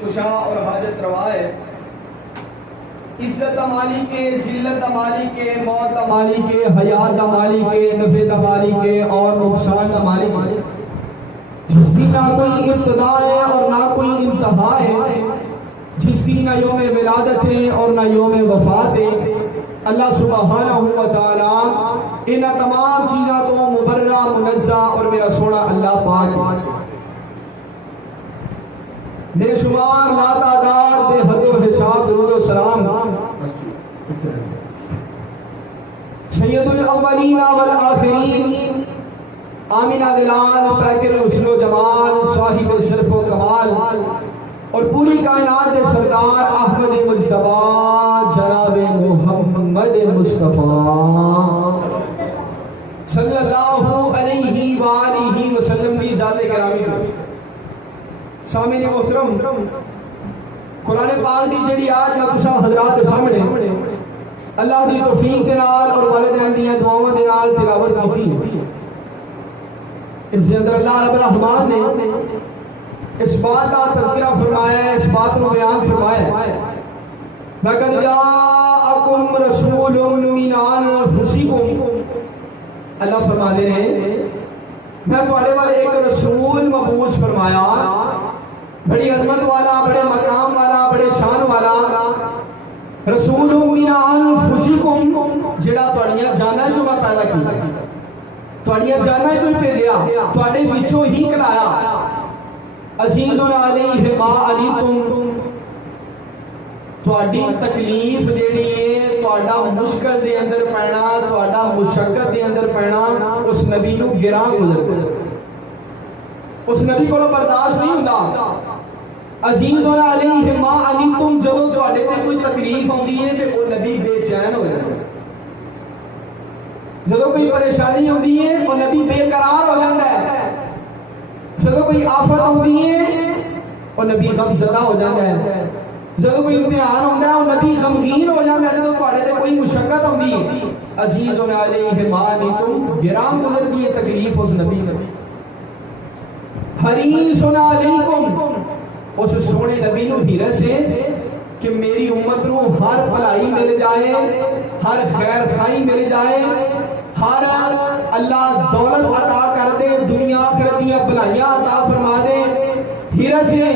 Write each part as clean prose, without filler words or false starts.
کشا اور حاجت روا ہے. عزت مالی کے، ذلت مالی کے، موت مالی کے، حیات مالی کے، نفع مالی کے اور نقصان مالی کے، جس کی نہ کوئی ابتدا ہے اور نہ کوئی انتہا ہے، جس کی نہ یوم ولادت ہے اور نہ یوم وفات ہے. اللہ سبحانہ و تعالی ان تمام چیزوں تو مبرہ منزہ اور میرا سونا اللہ پاک بے شمار لا تعداد بے حد و حساب درود و سلام سید الاولین والآخرین آمینہ دلال پیکر حسن و جمال صاحب شرف و کمال اور پوری کائنات کے سردار احمد مجتبی جناب محمد مصطفیٰ صلی اللہ علیہ وآلہ وسلم کی ذات گرامی کو. سامعین محترم، قرآن پاک دی جڑی آج میں تساں حضرات دے سامنے اللہ دی توفیق دے نال اور والدین دی دعاواں دے نال تلاوت کیتی. اس دے اندر اللہ رب الرحمن نے اس بات کا تذکرہ فرمایا ہے، اس بات کو بیان فرمایا ہے. لَقَدْ جَاءَكُمْ رَسُولٌ مِّنْ أَنفُسِكُمْ. اللہ فرماتے ہیں میں تمہارے والے ایک رسول مبعوث فرمایا، بڑی عظمت والا، بڑے مقام والا، بڑے شان والا رسول من انفسکم، جڑا تہاڈیاں جاناں چوں میں پیدا کیتا، تہاڈیاں جاناں چوں بھیجیا، تہاڈے وچوں ہی کلایا. عزیز علیہ ما عنتم، تہاڈی تکلیف جیڑی ہے، تہاڈا مشکل دے اندر پینا، تہاڈا مشقت دے اندر پینا اس نبی نو گراں گزر، اس نبی کو برداشت نہیں ہوندا. عزیز علیہ ما عنتم، جدوں تہاڈے تے کوئی تکلیف ہوندی ہے تے وہ نبی بے چین ہو جاندا ہے. جدوں کوئی پریشانی ہوندی ہے وہ نبی بے قرار ہو جاندا ہے. جدوں کوئی آفت ہوندی ہے وہ نبی غم زدہ ہو جاندا ہے. جدوں کوئی امتحان ہوندا ہے وہ نبی غمگین ہو جاندا ہے. جدوں تہاڈے تے کوئی مشقت ہوندی ہے، عزیز علیہ ما عنتم، گراں گزرتی ہے تکلیف اس نبی نے. حریص علیکم، اس سونے نبی نو حرص ہے کہ میری امت نو ہر بھلائی مل جائے، ہر خیر خائی مل جائے، ہر اللہ دولت عطا کر دے، دنیا آخرت دیا بھلائیاں عطا فرما دے. حرص ہے،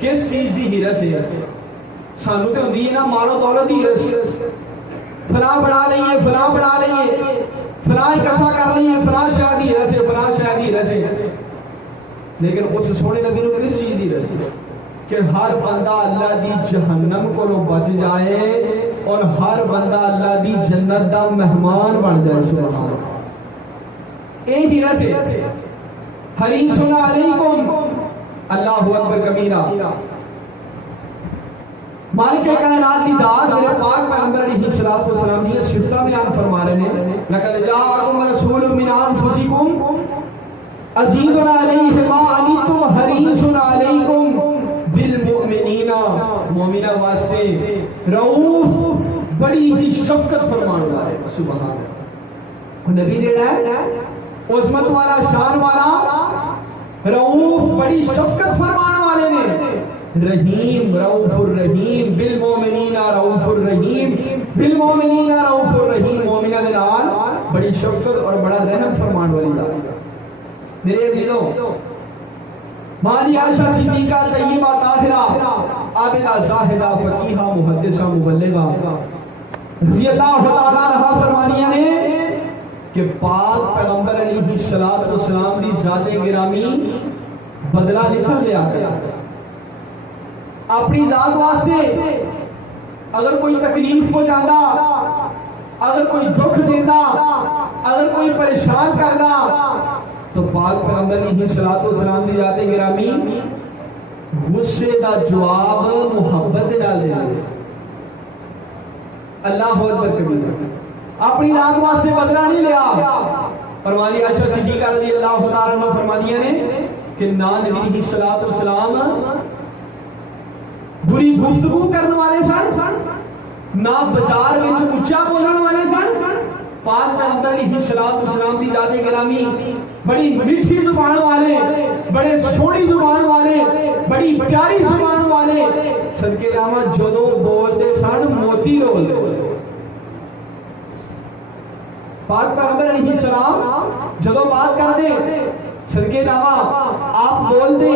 کس چیز دی حرص ہے؟ سانو تے ہوندی ہے نا مال و دولت دی حرص، فلاں بنا لئیے، فلاں بنا لئیے، فلاں اکٹھا کر لئیے، فلاں شاہ دی حرص ہے، فلاں شاہ دی حرص ہے. لیکن اس سونے نبی نو کس چیز دی حرص ہے؟ کہ ہر بندہ اللہ دی جہنم کو بچ جائے اور ہر بندہ اللہ دی جنت دا مہمان بن جائے. سبحان اللہ، اے حرص ہے. حریص علیکم، اللہ اکبر کبیرہ. مالک کائنات کی ذات میرے پاک پیغمبر علیہ الصلوۃ والسلام کی صفتہ بیان فرما رہے ہیں. لقد جاءکم رسول من انفسکم عزیز علیہ ما عنتم حریص علیکم بالمؤمنین، مومنہ واسطے رؤوف، بڑی ہی شفقت فرمان والا ہے. سبحان اللہ، نبی جڑا ہے عظمت والا، شان والا، رؤوف، بڑی شفقت فرمان والے نے. رحیم، رؤوف الرحیم، بالمؤمنین رؤوف الرحیم، بالمؤمنین رؤوف الرحیم، مومنہ دے نال بڑی شفقت اور بڑا رحم فرمان والی ذات. میرے عزیزو، مانی عائشہ صدیقہ طیبہ طاہرہ عابدہ زاہدہ فقیہہ محدثہ مبلغہ رضی اللہ تعالیٰ عنہا فرمانیاں نے کہ پاک پیغمبر علیہ السلام دی ذات گرامی بدلہ نہیں لیا گیا. اپنی ذات واسطے اگر کوئی تکلیف کو جانا، اگر کوئی دکھ دینا، اگر کوئی پریشان کرنا تو پاک پیغمبر علیہ السلام کی ذات گرامی غصے دا جواب محبت نال دینا. اللہ اکبر کبیرہ. اپنی ذات واسطے بدلہ نہیں لیا. فرمانی عائشہ صدیقہ رضی اللہ تعالیٰ عنہ فرمانیاں نے کہ نہ نبی علیہ السلام بری گفتگو کرنے والے سن، نہ بازار میں اونچا بولنے والے سن. پاک پیغمبر علیہ السلام کی ذات گرامی بڑی میٹھی زبان والے، بڑے سونی زبان والے، بڑی پیاری زبان والے، صدقے جاواں جدوں بولدے سن موتی رولدے۔ پاک پیغمبر علیہ السلام جدوں بات کردے صدقے جاواں آپ بول دے،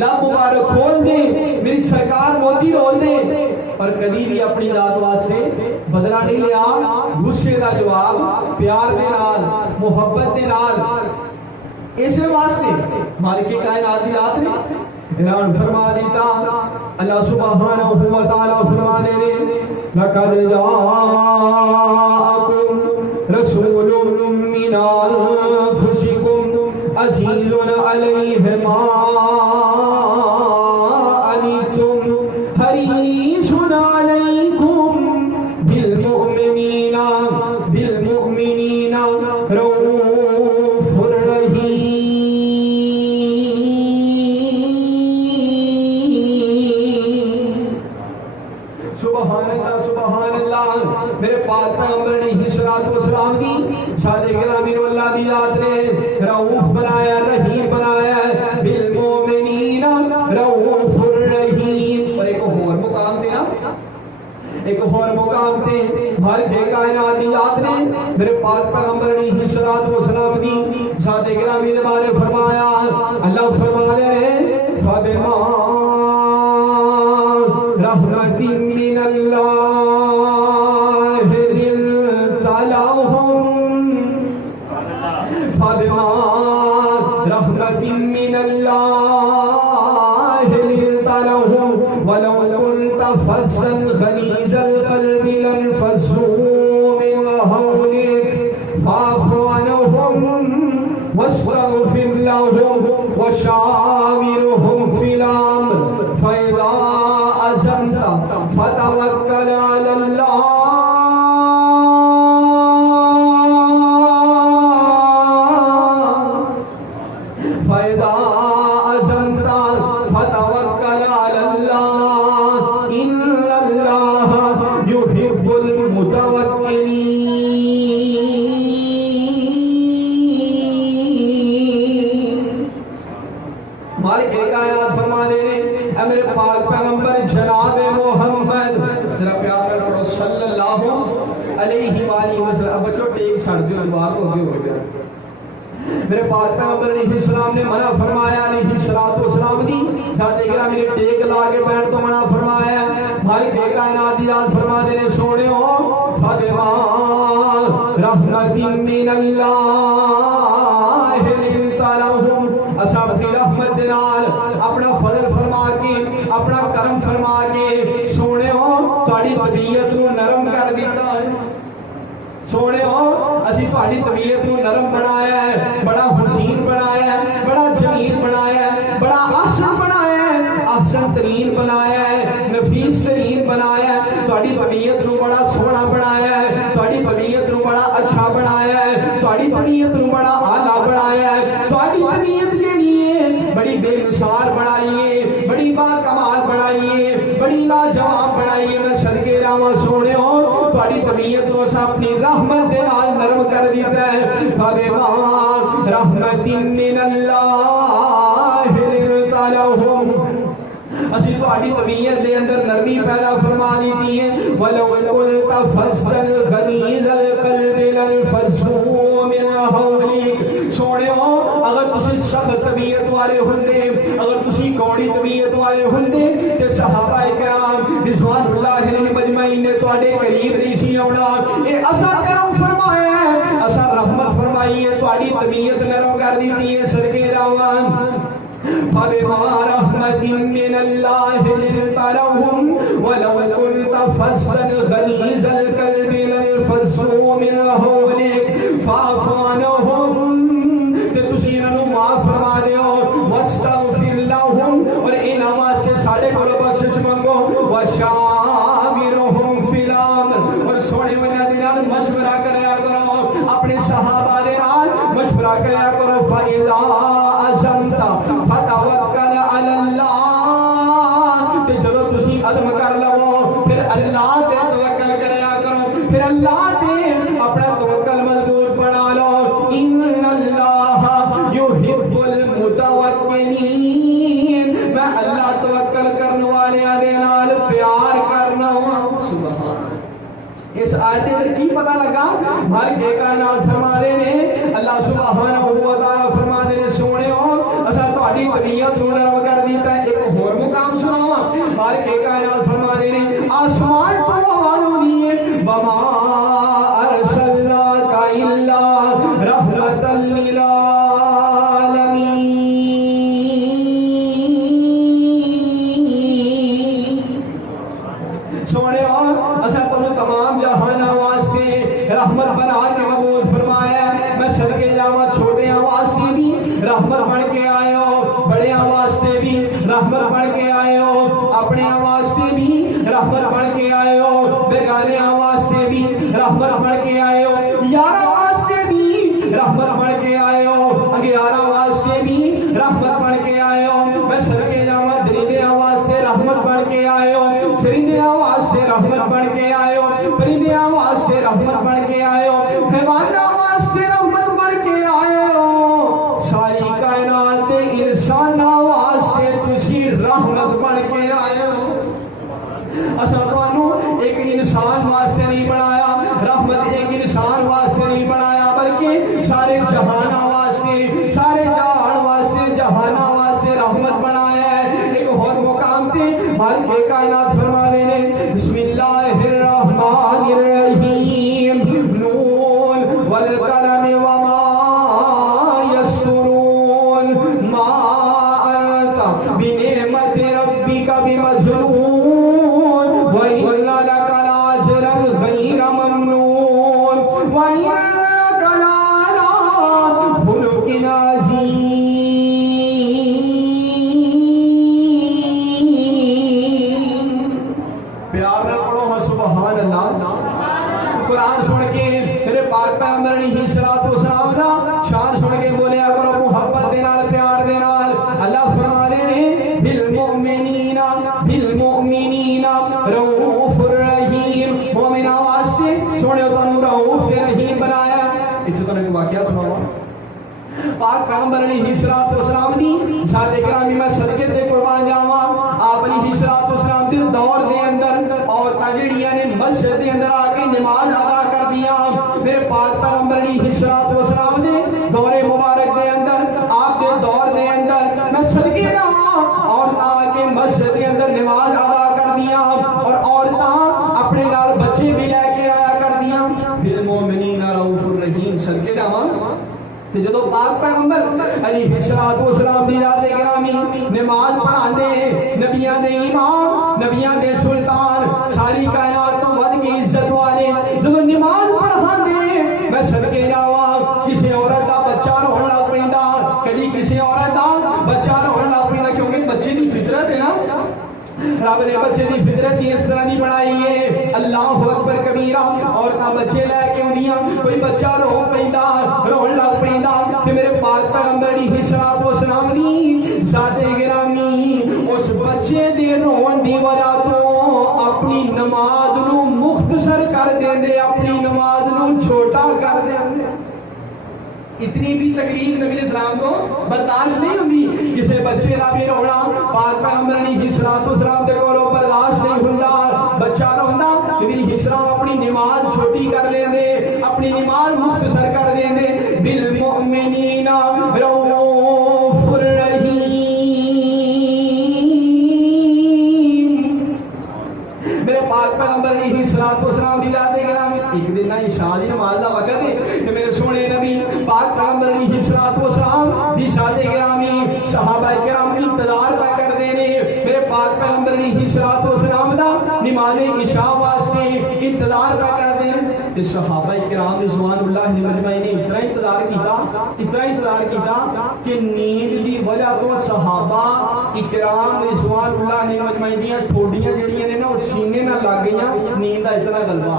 لب مبارک کھول دے، میری سرکار موتی رول دے، اور کبھی بھی اپنی ذات واسطے بدلہ نہیں لیا، غصے کا جواب پیار دے نال، محبت دے نال، اس واسطے مالک کائنات دی ذات نے اعلان فرما دیتا۔ اللہ سبحانہ و تعالی فرمانے نے لقد جاءکم رسول من انفسکم عزیز علیہ ما عنتم حریص علیکم بالمؤمنین رؤوف رحیم۔ سبحان اللہ سبحان اللہ۔ میرے پاک پیغمبر علیہ الصلوۃ والسلام کی سادے گرامی اللہ دی ذات نے رؤوف بنایا، رحیم بنایا، بالمؤمنین رؤوف الرحیم۔ اور ایک اور مقام تے نا، ایک اور مقام تے مالک کائنات دی ذات نے میرے پاک پیغمبر علیہ الصلوۃ والسلام کی سادے گرامی دے بارے فرمایا۔ اللہ فرماتے ہیں فبما رحمت من اللہ لنت لهم، فبما رحمت من اللہ لنت لهم ولو كنت فظا غلیظ القلب لانفضوا من حولك فاعف عنهم واستغفر لهم وشاورهم في الامر فاذا عزمت فتوکل علی اللہ۔ فاذا عزمت فتوکل علی اللہ ان اللہ یحب المتوکلین۔ مالک کائنات فرمانے نے اے میرے پاک پیغمبر جناب محمد، ذرا پیار کرو صلی اللہ علیہ وآلہ وسلم۔ بچوں ٹیک چھڑ دیو، بات ہو گیا۔ میرے پاک پیغمبر علیہ السلام نے منع فرمایا، علیہ الصلوۃ والسلام دی ساتھ گرامی نے ٹیک لا کے بیٹھ تو منع فرمایا۔ مالک کائنات دی ذات فرماتے نے سونےو فبما رحمت من اللہ لنت لهم، اساں اپنی رحمت دے نال اپنا فضل فرما کے اپنا کرم فرما کے سونےو تہاڈی طبیعت نو نرم کر دیتا ہے۔ سونےو اسی تہاڈی طبیعت نو نرم بنایا ہے، بڑا حسین بنایا ہے، بڑا جمیل بنایا ہے، بڑا احسن بنایا ہے، احسن ترین بنایا ہے، نفیس ترین بنایا ہے، تہاڈی طبیعت نو بڑا سونا بنایا ہے، تہاڈی طبیعت نو بڑا اچھا بنایا ہے، تہاڈی طبیعت نو بڑا اعلیٰ بنایا ہے، تہاڈی طبیعت جیڑی ہے بڑی بے مثال بنائی ہے، بڑی با کمال بنائی ہے، بڑی لاجواب بنائی ہے۔ میں صدقے جاواں سونےو تہاڈی طبیعت نو اساں اپنی رحمت دے نال نرم کر دیتا ہے۔ فبما رحمت من اللہ لنت لهم، اسی تہاڈی طبیعت دے اندر نرمی پیدا فرما دیتی ہے۔ ولو كنت فظا غلیظ القلب لانفضوا من حولك۔ سونےو اگر تسی سخت طبیعت والے ہوندے، اگر تسی کوڑی طبیعت والے ہوندے تے صحابہ کرام رضوان اللہ علیہم اجمعین نے تہاڈے قریب نہیں سی آਉਣਾ۔ اے اسا کرم فرمایا ہے، اسا رحمت فرمائی ہے، تہاڈی طبیعت نرم کر دیتی ہے۔ صدقے جاواں فبما رحمت من اللہ لنت لهم ولو كنت فظا غلیظ القلب لانفضوا من حولك فاعف عنهم، تے تسی انہاں نوں معاف فرما دیو، واستغفر لهم، اور انہاں واسطے ساڈے کولوں بخشش منگو، وشاورهم فی الامر، اور سونے انہاں دے نال مشورہ کریا کرو، اپنے صحابہ دے نال مشورہ کریا کرو۔ فاذا عزمت فتوکل علی اللہ، تے جدوں تسی عزم کر لو پھر اللہ تے توکل کریا کرو، پھر اللہ تے اپنا توکل مضبوط بنا لو۔ ان اللہ المتوکلین، میں اللہ توکل کرنے والے دے نال پیار کرنا ہوں. سبحان. اس آیت میں کی پتہ لگا؟ مالک کائنات فرما دے نے اللہ سبحانہ و تعالی فرما دے نے سونےو اسا تہاڈی طبیعت نوں نرم کر دیتا ہے. ایک اور مقام سناواں. مالک کائنات فرما دے نے آسمان تو آواز ہوندی ہے وما ارسلناک الا رحمۃ للعالمین. سونےو اسا تمام جہان واسطے رحمت بنا کے مبعوث فرمایا ہے. میں صدقے جاواں چھوٹے واسطے بھی رحمت بن کے آئے ہو، بڑے واسطے بھی رحمت بن کے آئے ہو، اپنے واسطے بھی رحمت بن کے آئے ہو، بیگانے واسطے بھی رحمت بن کے آئے ہو، یارہ واسطے بھی رحمت بن کے آئے ہو، اگیارہ واسطے بھی رحمت بن کے آئے ہو. میں صدقے جاواں درندے واسطے رحمت بن کے آئے ہو، چرندے واسطے رحمت بن کے آئے ہو، پرندے واسطے رحمت بن کے آئے ہو، حیوان واسطے رحمت بن کے آئے ہو. ساری کائنات دے انسان واسطے تسی رحمت بن کے آئے ہو. اساں تانوں ایک انسان واسطے نہیں بنایا، رحمت ایک انسان واسطے نہیں بنایا بلکہ سارے جہان واسطے، سارے جہان واسطے، جہان واسطے رحمت بنایا ہے. ایک اور مقام تے مالک کائنات فرما دے نے بسم اللہ الرحمن الرحیم نون والقلم وما یسطرون ما انت بنعمت ربک بمجنون وإن لك لأجرا غير ممنون وإنك لعلى خلق عظيم. پیار نہ پڑھو ہاں سبحان اللہ. قرآن سن کے میرے پاک پیغمبر علیہ الصلوۃ والسلام دا شان سن کے بولیا کرو محبت دے نال، پیار دے نال. اللہ فرما رہے ہیں بالمؤمنین رؤوف الرحیم. مومناں واسطے سونے تانوں رؤوف رحیم بنایا. اتنے تو میں واقعہ سناواں. پاک پیغمبر علیہ الصلوۃ والسلام دی ذات گرامی میں صدقے تے قربان جاواں. آپ علیہ الصلوۃ والسلام دے دور دے اندر عورتاں جڑیاں نے مسجد دے اندر آ کے نماز ادا کر دیاں. میرے پاک پیغمبر علیہ الصلوۃ والسلام دے دور مبارک دے اندر، آپ دے دور دے اندر میں صدقے جاواں عورتاں آ کے مسجد دے اندر نماز ادا کر دیاں اور عورتاں اپنے نال بچے بھی لے کے آیا کر دیاں. بالمؤمنین رؤوف الرحیم. صدقے جاواں جدو پاک پیغمبر علیہ الصلوۃ والسلام دی ذات گرامی نماز پڑھاندے، نبیاں دے امام، نبیاں دے سلطان، ساری کائنات تو ود کے عزت والے جدو نماز پڑھاندے میں صدقے جاواں کسی عورت دا بچہ رون لگ پیندا، کبھی کسی عورت دا بچہ رون لگ پیندا کیونکہ بچے دی فطرت ہے نا. رب نے بچے دی فطرت ہی اس طرح نہیں بنائی ہے. اللہ اکبر کبیرہ. عورتاں بچے لے کے آندیاں، کوئی بچہ رو پیندا، رون لگ پیندا تے میرے پاک پیغمبر علیہ الصلوۃ والسلام دی ذات گرامی اس بچے دے رون دی وجہ تو اپنی نماز نو مختصر کر دیندے، اپنی نماز نو چھوٹا کر دیندے. اتنی بھی تکلیف نبی اسلام کو برداشت نہیں ہوتی. کسی بچے کا بھی رونا پاک پیغمبر علیہ الصلوۃ والسلام دے کولوں برداشت نہیں ہوندا. بچہ روندا نبی اسلام اپنی نماز چھوٹی کر لیندے، اپنی نماز مختصر کر دیندے. بالمؤمنین رؤوف الرحیم. میرے پاک پیغمبر علیہ الصلوۃ والسلام دی ذات گرامی ایک دن نہ عشاء دی نماز دا وقت ہے کہ میرے سونے نبی پاک پیغمبر علیہ الصلوۃ والسلام دی ذات گرامی صحابہ کرام انتظار کر دے نے. میرے پاک پیغمبر علیہ الصلوۃ والسلام دا نماز عشاء واسطے انتظار کر دے. تے صحابہ کرام رضوان اللہ علیہم اجمعین نے اتنا انتظار کیتا کہ نیند دی وجہ تو صحابہ کرام رضوان اللہ علیہم اجمعین دی ٹھوڈیاں جڑیاں نے نا او سینے نہ لگ گئیاں. نیند دا اتنا غلبہ،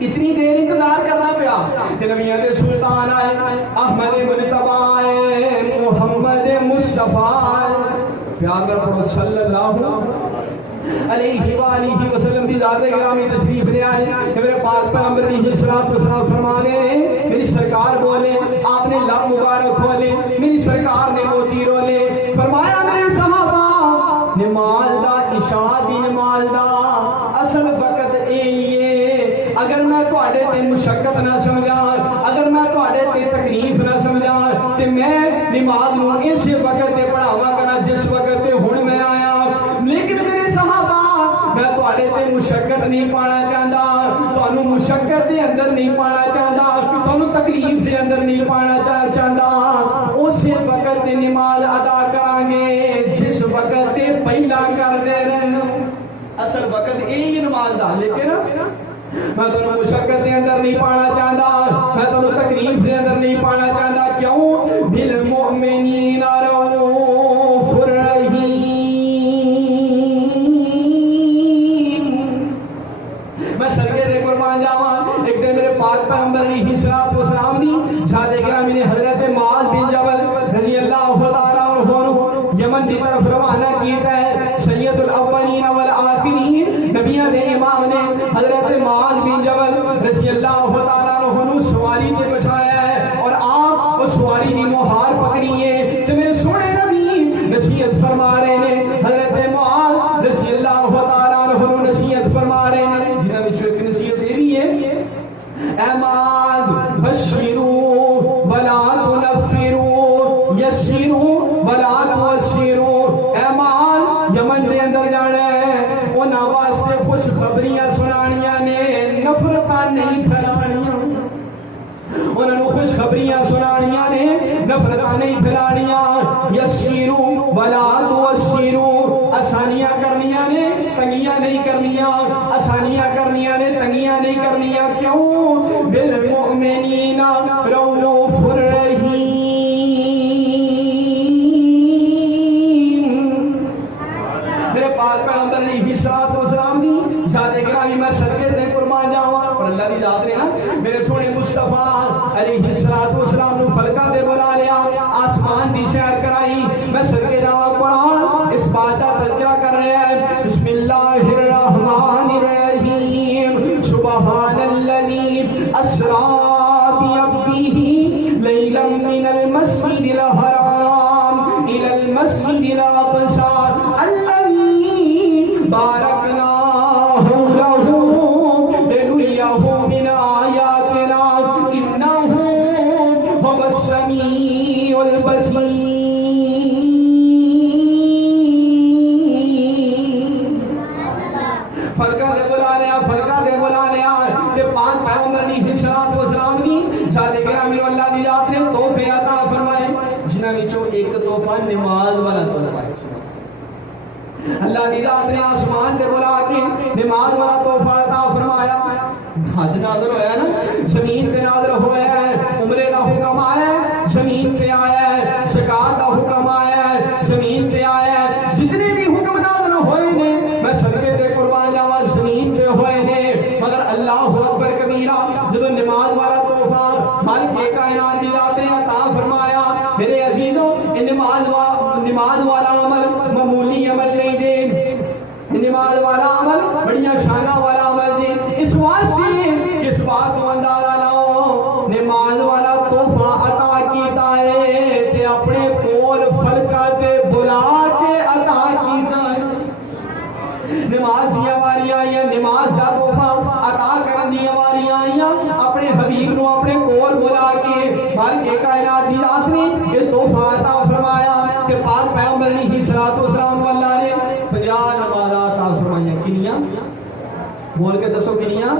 اتنی دیر انتظار کرنا پیا کہ نبیوں دے سلطان آئے، احمد مجتبی آئے، محمد مصطفیٰ پیار میں پڑھو صلی اللہ علیہ وآلہ وسلم کی ذات گرامی تشریف لے آئے کہ میرے پاک پیغمبر علیہ السلام فرما رہے ہیں میری سرکار بولے آپ نے لب مبارک کھولے میری سرکار نے موتی رولے فرمایا میرے صحابہ نماز دا عشاء دی نماز دا اصل وقت اے اگر میں تواڈے تے مشقت نہ سمجھا اگر میں تواڈے تے تکلیف نہ سمجھا تے میں نماز نو اس وقت تے پڑھاواں کرا جس وقت تے ہن میں آیا لیکن میرے صحابہ میں تواڈے تے مشقت نہیں پانا چاہتا تانوں مشقت دے اندر نہیں پانا چاہتا تانوں تکلیف دے اندر نہیں پانا چاہتا اس وقت تے نماز ادا کران گے جس وقت تے پہلا کر دے رہے اصل وقت یہی نماز دا لیکن میں تانوں مشقت دے اندر نہیں پانا چاہتا میں تانوں تکلیف دے اندر نہیں پانا چاہتا کیوں بالمؤمنین رؤوف رحیم میں سرکے دے قربان جاواں ایک دن میرے پاک پیغمبر علیہ السلام دی ذات گرامی نے حضرت معاذ بن جبل رضی اللہ تعالی عنہ یمن کی طرف روانہ کیتا ہے سید الاولین والآخرین نبیوں نے امام نے حضرت معاذ بن جبل رضی اللہ تعالی عنہ سواری پہ بٹھایا ہے اور آپ اس سواری کی مہار پکڑی ہے تو میرے سونے نبی نصیحت فرما رہے ہیں حضرت معاذ رضی اللہ تعالی عنہ نصیحت فرما رہے ہیں جنہاں وچ ایک نصیحت یہ بھی ہے اے معاذ بشروا ولا تنفروا یسروا ولا تعسروا اے معاذ یمن دے اندر جانا ہے انہاں واسطے خوشخبریاں سنانیاں نے نفرتاں نہیں پھیلانیاں انہاں نوں خوشخبریاں سنانیاں نے نفرتاں نہیں پھیلانیاں یسروا ولا تعسروا آسانیاں کرنیاں نے تنگیاں نہیں کرنیاں آسانیاں کرنیاں نے تنگیاں نہیں کرنیاں کیوں بالمؤمنین رؤوف رحیم میرے پاک پیغمبر علیہ السلام دی ذات گرامی میں صدقے تے قربان جاواں اور اللہ دی ذات نے نا میرے سونے مصطفیٰ علیہ السلام نو فلکاں تے بلا لیا آسمان دی سیر کرائی میں صدقے جاواں قرآن اس بات دا تذکرہ کر رہا ہے بسم اللہ الرحمن الرحیم سبحان الذی اسری بعبدہ لیلا من المسجد الحرام الى المسجد الاقصى الذي باركنا حوله لنريه من آياتنا إنه هو السميع البصير فرقہ دے بلا لیا تے پاک پیغمبر علیہ السلام دی ذات گرامی اللہ دی ذات نے تحفے عطا فرمائے جنہاں وچوں ایک تحفہ نماز والا تحفہ ہے اللہ دی ذات نے آسمان تے بلا کے نماز والا تحفہ عطا فرمایا حج نازل ہویا نا زمین پہ نازل ہویا ہے عمرے دا حکم آیا ہے زمین پہ آیا ہے زکات دا حکم آیا ہے زمین پہ آیا ہے جتنے بھی حکم نازل ہوئے نے میں صدقے تے قربان جاواں زمین پہ ہوئے نے مگر اللہ اکبر کبیرہ جدوں نماز والا تحفہ مالک کائنات دی ذات نے عطا فرمایا میرے عزیزوں نماز والا عمل معمولی عمل نہیں دے نماز والا عمل بڑیاں شانہ والا عمل دے اس واسطے اس بات کو اندازہ لاؤ نماز والا تحفہ عطا کیتا ہے تے اپنے کول فلکا تے بلا کے عطا کیتا ہے نماز دیا واریاں آئیاں نماز دا تحفہ عطا کرن دیا واریاں آئیاں اپنے حبیب نو اپنے کول بلا کے مالک کائنات دی ذات نے یہ تحفہ عطا فرمایا کہ پاک پیغمبر علیہ السلام اللہ نے 50 نمازاں عطا فرمائیاں کنیاں بول کے دسو کنیاں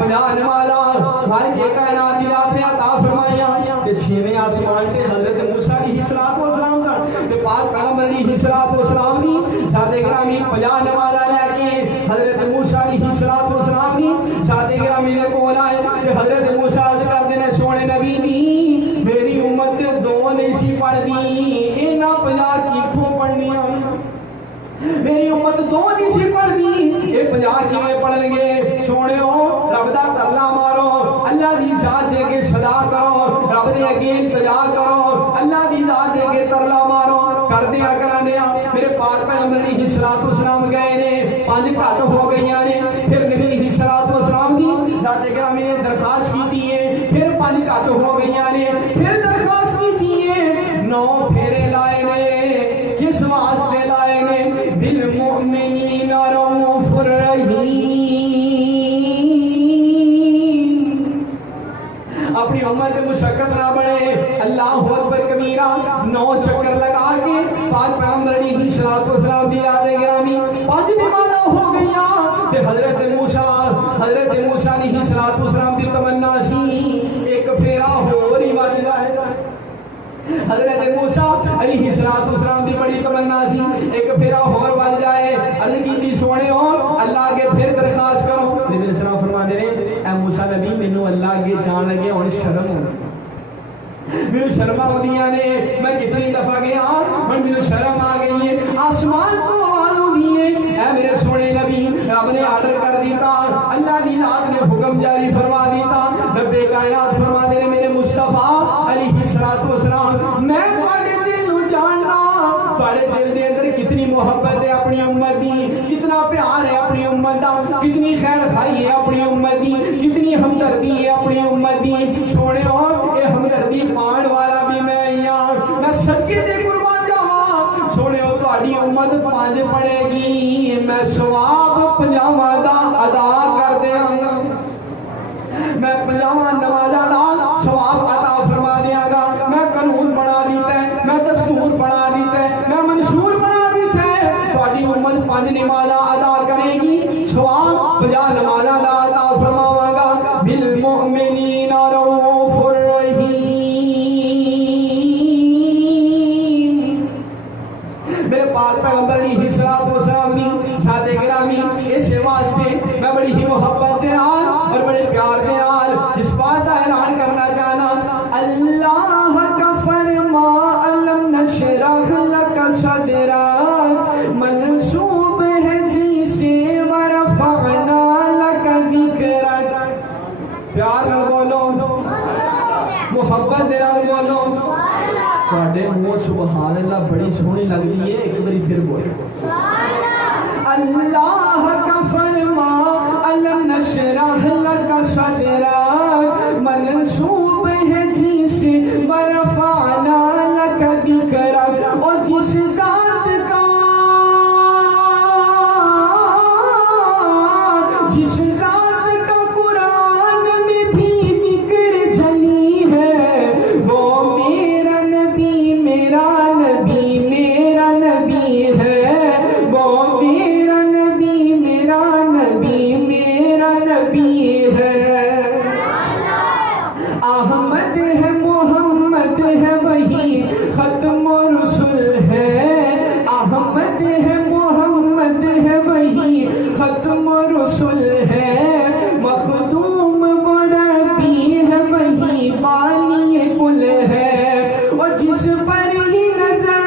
50 نمازاں مالک کائنات دی ذات نے عطا فرمائیاں کہ 6ویں آسمان تے حضرت موسیٰ علیہ السلام تے پاک پیغمبر علیہ السلام دی ذات گرامی 50 نمازاں لے کے حضرت موسیٰ علیہ السلام دی ذات گرامی دے کول آئے کہ حضرت موسیٰ عرض کردے نے سونے نبی دی میری امت تے 2 نہیں سی پڑھدی انہاں 50 کیتھوں پڑھنیاں میری امت 2 نہیں سی پڑھدی یہ 50 کیویں پڑھن گے سونےو رب دا ترلا مارو اللہ دی ذات دے کے صدا کرو رب دے اگے التجا کرو اللہ دی ذات دے کے ترلا مارو کر دیا کرا دیا میرے پاک پیغمبر علیہ الصلوۃ والسلام گئے نے 5 گھٹ ہو گئی نے پھر نبی علیہ الصلوۃ والسلام دی ذات گرامی نے درخواست کی ہے پھر 5 گھٹ ہو گئی نے پھر درخواست کی ہے 9 پھیرے لائے نے کس واسطے لائے نے بالمؤمنین رؤوف الرحیم اپنی امت مشقت نہ بڑھے اللہ اکبر کبیرہ 9 چکر لگا کے پاک پیغمبر علیہ الصلوۃ والسلام دی یاد گرامی 5 نمازاں ہو گئیاں تے حضرت موسیٰ علیہ الصلوۃ والسلام دی تمنا سی ایک پھیرا ہور ہی ول جائے حضرت موسیٰ علیہ السلام دی بڑی تمنا سی ایک پھیرا ہور ول جائے عرض کیتی سونے ہو اللہ کے پھر درخواست کرو نبی علیہ السلام فرماندے نے اے موسیٰ نبی مینوں اللہ کے جان لگے ہن شرم ہو میرے شرم آدیاں نے میں کتنی دفعہ گیا ہن میرے شرم آ گئی ہے آسمان تو آواز ہوندی ہے اے میرے سونے نبی رب نے آرڈر کر دیتا اللہ دی ذات نے حکم جاری فرما دیتا رب کائنات فرما دے میرے مصطفیٰ علیہ السلام میں تواڈے دل نوں جاندا تواڈے دل دے اندر کتنی محبت ہے اپنی امت دی کتنا پیار ہے اپنی امت دا کتنی خیر خائی ہے اپنی امت دی کتنی ہمدردی ہے اپنی امت دی سونے ہو اے ہمدردی پان والا بھی میں ہاں میں سچے تے قربان جاواں سونے ہو تہاڈی امت 5 پڑھے گی میں ثواب 50 دا ادا کر دیاں میں 50 نمازاں دا ثواب عطا فرما دیاں گا میں قانون بنا دیتا ہے میں دستور بنا دیتا ہے میں منشور بنا دیتا ہے تہاڈی امت 5 نمازاں ادا کرے گی ثواب 50 نمازاں دا عطا فرماواں گا بالمؤمنین رؤوف الرحیم میرے پاک پیغمبر علیہ الصلوۃ والسلام دی ذات گرامی اس واسطے میں بڑی ہی محبت دے نال اور بڑے پیار دے نال اس بات کا اعلان کرنا چاہنا اللہ کا فرما علم نشرح لک صدرک منسوب ہے جی سے ورفعنا لک ذکرک پیار نال بولو محبت دے نال بولو تواڈے منہ سبحان اللہ بڑی سونی لگدی ہے ایک باری پھر بولو اللہ کا فرما علم نشرح لک صدرک منسوب ہے جس ورفعنا لک ذکرک اور جس ذات کا قرآن میں بھی ذکر جلی ہے وہ میرا نبی میرا نبی میرا نبی ہے وہ میرا نبی میرا نبی میرا نبی ہے احمد ہے محمد ہے وہی ختم رسول ہے احمد ہے محمد ہے وہی ختم رسول ہے مخدوم و ربی ہے وہی بانی کل ہے اور جس پر ہی نظر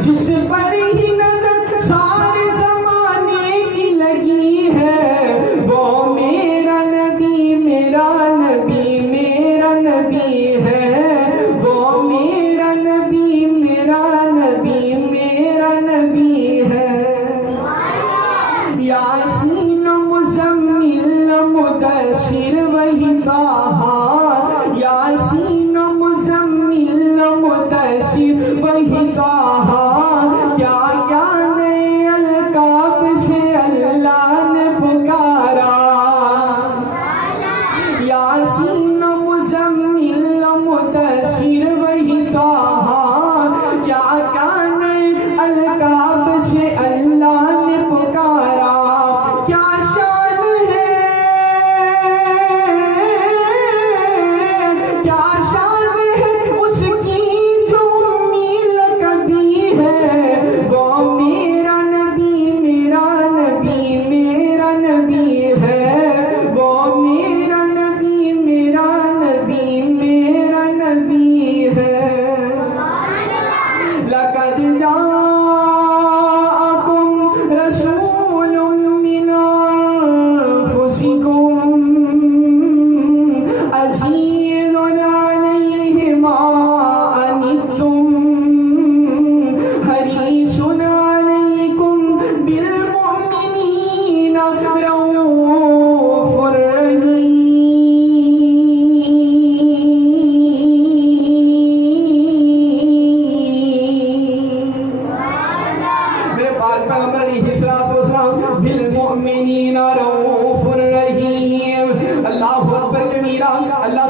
جس پر ہی نظر سارے زمانے کی لگی ہے وہ میرا نبی میرا نبی میرا نبی ہے وہ میرا نبی میرا نبی میرا نبی ہے یاسین مزمل مدثر وہی طٰہٰ یاسین مزمل مدثر وہی طٰہٰ کیا کیا نئے القاب سے اللہ نے پکارا یاسین مزمل مدثر وہی طٰہٰ کیا کیا نئے القاب سے اللہ نے پکارا کیا شان ہے کیا شان ہے اس کی جو میل کبھی ہے وہ میرا نبی میرا نبی میرا نبی ہے وہ میرا نبی میرا نبی میرا نبی ہے لقد جاءکم رسول من انفسکم عزیز علیہ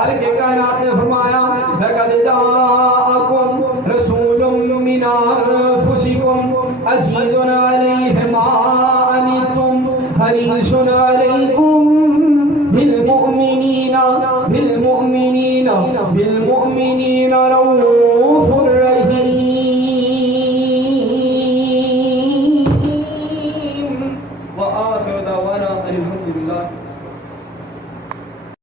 خالق کائنات نے فرمایا لقد جاءکم رسول من انفسکم عزیز علیہ ما عنتم حریص علیکم بالمؤمنین